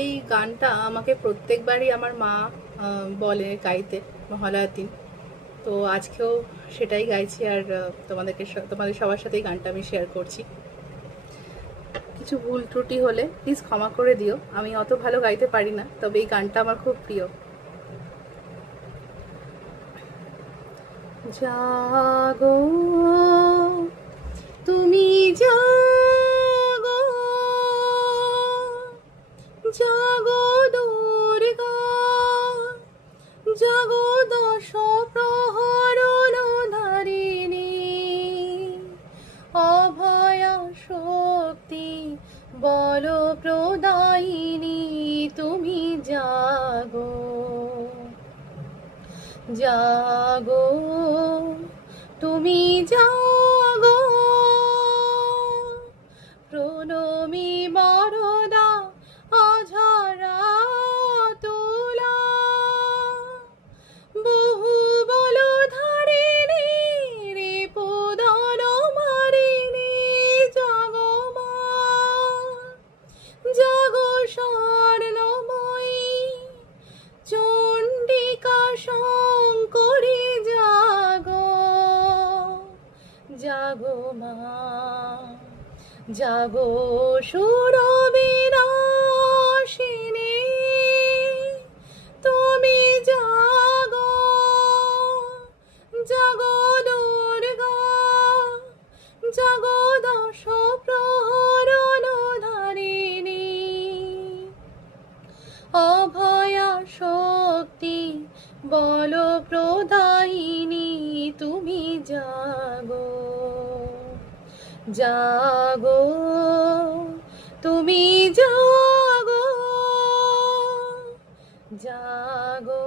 এই গানটা আমাকে প্রত্যেকবারই আমার মা বলে গাইতে মহালয়ার দিন। তো আজকেও সেটাই গাইছি, আর তোমাদের সবার সাথেই গানটা আমি শেয়ার করছি। কিছু ভুল ত্রুটি হলে প্লিজ ক্ষমা করে দিও, আমি অত ভালো গাইতে পারি না, তবে এই গানটা আমার খুব প্রিয়। জাগো তুমি, জাগো জাগো দুর্গা, জাগো দশ প্রহরণ ধারিণী, অভয়া শক্তি বল প্রদায়িনী, তুমি জাগো জাগো তুমি, জাগো প্রণমী বরদা অঝরা তুলা, বহু বল ধারিণী রিপুদন মারিণী, জাগো মা জাগো স্বর্ণময়ী চণ্ডিকা শঙ্করী, জাগো জাগো মা জাগো সুরবিনাশিনী, তুমি জাগো জাগো দুর্গা, জাগো দশ প্রহরণ ধারিণী, অভয়া শক্তি বল প্রদায়িনী, তুমি জাগো জাগো তুমি, জাগো জাগো।